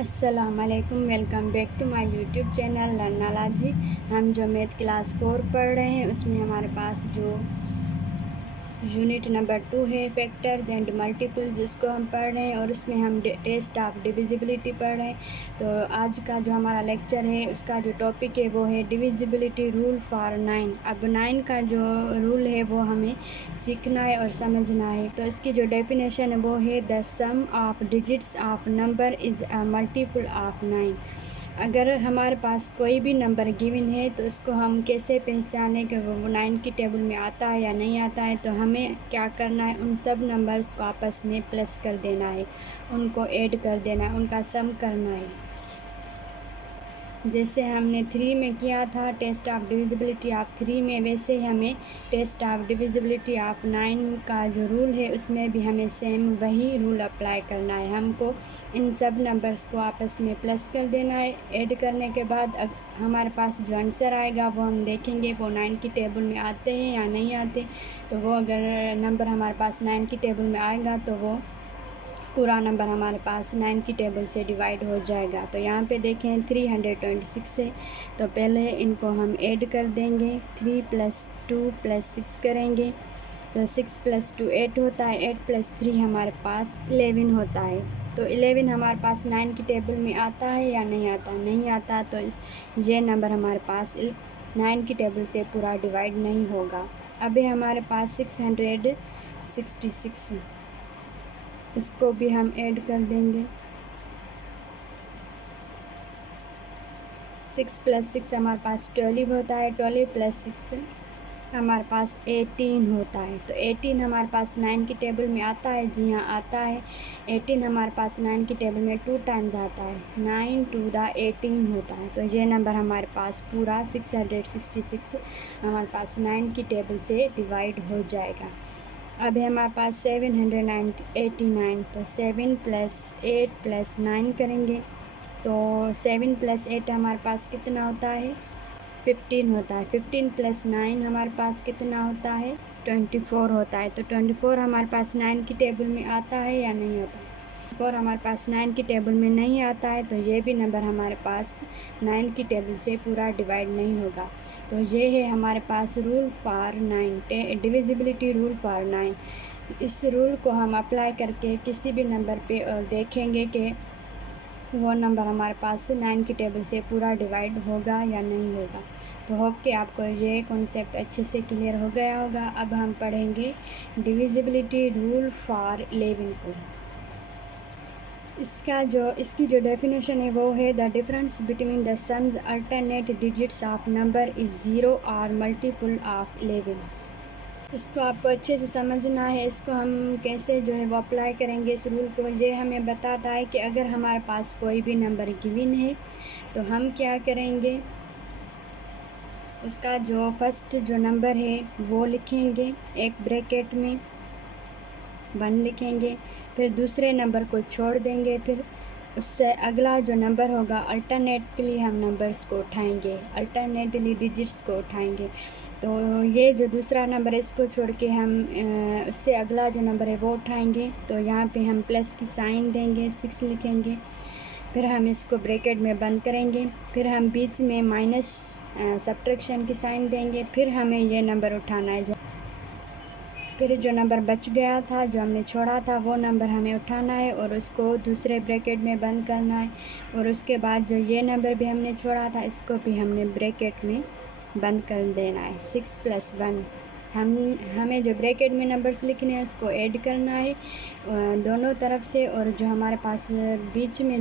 अस्सलामुअलैकुम, welcome back to my YouTube channel Learnalogy. हम जो मैथ क्लास 4 पढ़ रहे हैं उसमें हमारे पास जो यूनिट नंबर 2 है फैक्टर्स एंड मल्टीपल्स, जिसको हम पढ़ रहे हैं और उसमें हम टेस्ट ऑफ डिविजिबिलिटी पढ़ रहे हैं। तो आज का जो हमारा लेक्चर है उसका जो टॉपिक है वो है डिविजिबिलिटी रूल फॉर 9। अब 9 का जो रूल है वो हमें सीखना है और समझना है। तो इसकी जो डेफिनेशन है वो है the sum of digits of number is a multiple of 9। अगर हमारे पास कोई भी नंबर गिवन है तो उसको हम कैसे पहचानें कि वो 9 की टेबल में आता है या नहीं आता है। तो हमें क्या करना है, उन सब नंबर्स को आपस में प्लस कर देना है, उनको ऐड कर देना है, उनका सम करना है। जैसे हमने 3 में किया था टेस्ट ऑफ डिविजिबिलिटी ऑफ 3 में, वैसे ही हमें टेस्ट ऑफ डिविजिबिलिटी ऑफ 9 का जो रूल है उसमें भी हमें सेम वही रूल अप्लाई करना है। हमको इन सब नंबर्स को आपस में प्लस कर देना है। ऐड करने के बाद हमारे पास जो आंसर आएगा वो हम देखेंगे वो 9 की टेबल में आते हैं या नहीं आते। तो वो अगर नंबर हमारे पास 9 की टेबल में आएगा तो वो पूरा नंबर हमारे पास 9 की टेबल से डिवाइड हो जाएगा। तो यहाँ पे देखें 326 है, तो पहले इनको हम ऐड कर देंगे। 3 + 2 + 6 करेंगे तो 6 + 2 8 होता है। 8 + 3 हमारे पास 11 होता है। तो 11 हमारे पास 9 की टेबल में आता है या नहीं आता? नहीं आता। तो ये नंबर हमारे पास 9 की टेबल से पूरा डिवाइड नहीं होगा। अभी हमारे पास 666, इसको भी हम ऐड कर देंगे। 6 + 6 हमारे पास 12 होता है। 12 + 6 हमारे पास 18 होता है। तो 18 हमारे पास 9 की टेबल में आता है। जी हाँ, आता है। 18 हमारे पास 9 की टेबल में 2 टाइम्स आता है। 9 × 18 होता है। तो ये नंबर हमारे पास पूरा 666 हमारे पास 9 की टेबल से डिवाइड हो जाएगा। अभी हमारे पास 789, तो 7 + 8 + 9 करेंगे तो 7 + 8 हमारे पास कितना होता है? 15 होता है। 15 + 9 हमारे पास कितना होता है? 24 होता है। तो 24 हमारे पास 9 की टेबल में आता है या नहीं आता? 24 हमारे पास 9 की टेबल में नहीं आता है। तो ये भी नंबर हमारे पास 9 की टेबल से पूरा डिवाइड नहीं होगा। तो ये है हमारे पास rule for 9, divisibility rule for 9। इस रूल को हम अप्लाई करके किसी भी नंबर पे और देखेंगे कि वो नंबर हमारे पास 9 की टेबल से पूरा डिवाइड होगा या नहीं होगा। तो होप कि आपको ये कॉन्सेप्ट अच्छे से क्लियर हो गया होगा। अब हम पढ़ेंगे डिविजिबिलिटी रूल फॉर 11 को। इसकी जो डेफिनेशन है वो है the difference between the sums alternate digits of number is 0 और मल्टीपल ऑफ 11। इसको आपको अच्छे से समझना है। इसको हम कैसे जो है वो अप्लाई करेंगे इस रूल को। ये हमें बताता है कि अगर हमारे पास कोई भी नंबर गिवन है तो हम क्या करेंगे, उसका जो फर्स्ट जो नंबर है वो लिखेंगे, एक ब्रैकेट में 1 लिखेंगे, फिर दूसरे नंबर को छोड़ देंगे, फिर उससे अगला जो नंबर होगा अल्टरनेटली हम नंबर्स को उठाएंगे, अल्टरनेटली डिजिट्स को उठाएंगे। तो ये जो दूसरा नंबर है इसको छोड़ के हम उससे अगला जो नंबर है वो उठाएंगे। तो यहाँ पे हम प्लस की साइन देंगे, 6 लिखेंगे, फिर हम इसको ब्रैकेट में बंद करेंगे, फिर हम बीच में माइनस सब्ट्रैक्शन की साइन देंगे, फिर हमें ये नंबर उठाना है। फिर जो नंबर बच गया था, जो हमने छोड़ा था, वो नंबर हमें उठाना है और उसको दूसरे ब्रैकेट में बंद करना है। और उसके बाद जो ये नंबर भी हमने छोड़ा था इसको भी हमने ब्रैकेट में बंद कर देना है। 6 + 1 हमें जो ब्रैकेट में नंबर्स लिखने हैं उसको ऐड करना है दोनों तरफ से। और जो हमारे पास बीच में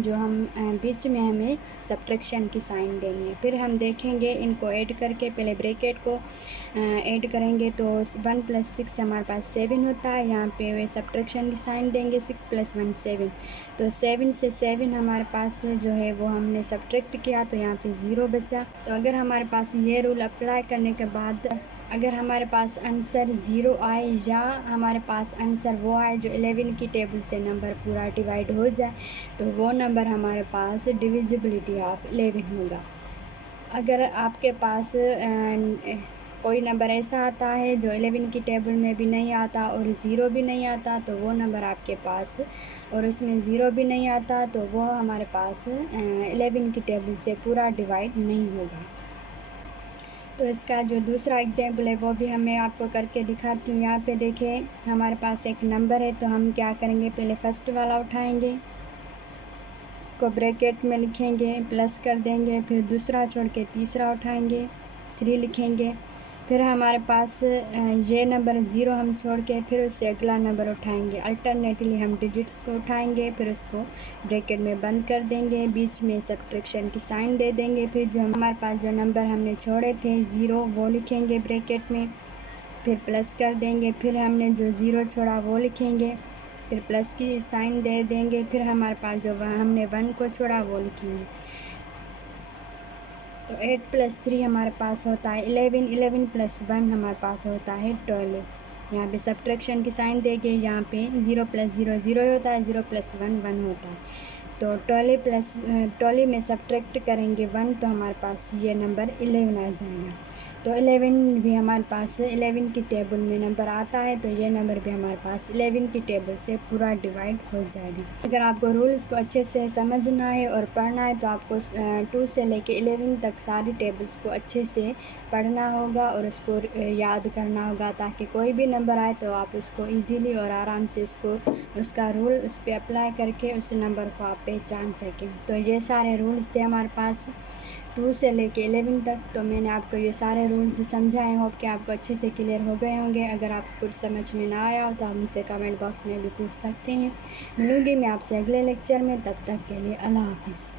हमें सब्ट्रैक्शन की साइन देनी है। फिर हम देखेंगे इनको ऐड करके, पहले ब्रैकेट को ऐड करेंगे तो 1 + 6 हमारे पास 7 होता है। यहाँ पे वे सब्ट्रैक्शन की साइन देंगे, 6 + 1 7। तो 7 से 7 हमारे पास जो है वो हमने सब्ट्रैक्ट किया तो यहाँ पे 0 बचा। तो अगर हमारे पास ये रूल अप्लाई करने के बाद अगर हमारे पास आंसर 0 आए या हमारे पास आंसर वो आए जो 11 की टेबल से नंबर पूरा डिवाइड हो जाए तो वो नंबर हमारे पास डिविजिबिलिटी ऑफ 11 होगा। अगर आपके पास कोई नंबर ऐसा आता है जो 11 की टेबल में भी नहीं आता और ज़ीरो भी नहीं आता, तो वो नंबर आपके पास, और उसमें ज़ीरो भी नहीं आता तो वो हमारे पास 11 की टेबल से पूरा डिवाइड नहीं होगा। तो इसका जो दूसरा एग्जाम्पल है वो भी हमें आपको करके दिखाती हूँ। यहाँ पे देखिए हमारे पास एक नंबर है, तो हम क्या करेंगे, पहले फर्स्ट वाला उठाएंगे, उसको ब्रैकेट में लिखेंगे, प्लस कर देंगे, फिर दूसरा छोड़ के तीसरा उठाएंगे, 3 लिखेंगे। फिर हमारे पास ये नंबर ज़ीरो हम छोड़ के फिर उससे अगला नंबर उठाएंगे। अल्टरनेटली हम डिजिट्स को उठाएंगे, फिर उसको ब्रैकेट में बंद कर देंगे, बीच में सब्ट्रैक्शन की साइन दे देंगे। फिर जो हमारे पास जो नंबर हमने छोड़े थे ज़ीरो, वो लिखेंगे ब्रैकेट में, फिर प्लस कर देंगे। फिर हमने जो ज़ीरो छोड़ा वो लिखेंगे, फिर प्लस की साइन दे देंगे। फिर हमारे पास जो हमने 1 को छोड़ा वो लिखेंगे। तो 8 + 3 हमारे पास होता है 11, 11 + 1 हमारे पास होता है 12। यहाँ पे सब्ट्रैक्शन की साइन देके यहाँ पे 0 + 0 0 होता है, 0 + 1 1 होता है। तो 12 में सब्ट्रैक्ट करेंगे 1 तो हमारे पास ये नंबर 11 आ जाएगा। तो 11 भी हमारे पास 11 की टेबल में नंबर आता है, तो ये नंबर भी हमारे पास 11 की टेबल से पूरा डिवाइड हो जाएगा। अगर आपको रूल्स को अच्छे से समझना है और पढ़ना है तो आपको 2 से लेके 11 तक सारी टेबल्स को अच्छे से पढ़ना होगा और उसको याद करना होगा, ताकि कोई भी नंबर आए तो आप उसको ईज़िली और आराम से उसका रूल उस पर अप्लाई करके उस नंबर को आप पहचान सकें। तो ये सारे रूल्स थे हमारे पास 2 से लेके 11 तक। तो मैंने आपको ये सारे रूल्स समझाए, होप कि आपको अच्छे से क्लियर हो गए होंगे। अगर आपको कुछ समझ में ना आया हो तो आप मुझसे कमेंट बॉक्स में भी पूछ सकते हैं। मिलूँगी मैं आपसे अगले लेक्चर में, तब तक के लिए अल्लाह हाफ़िज़।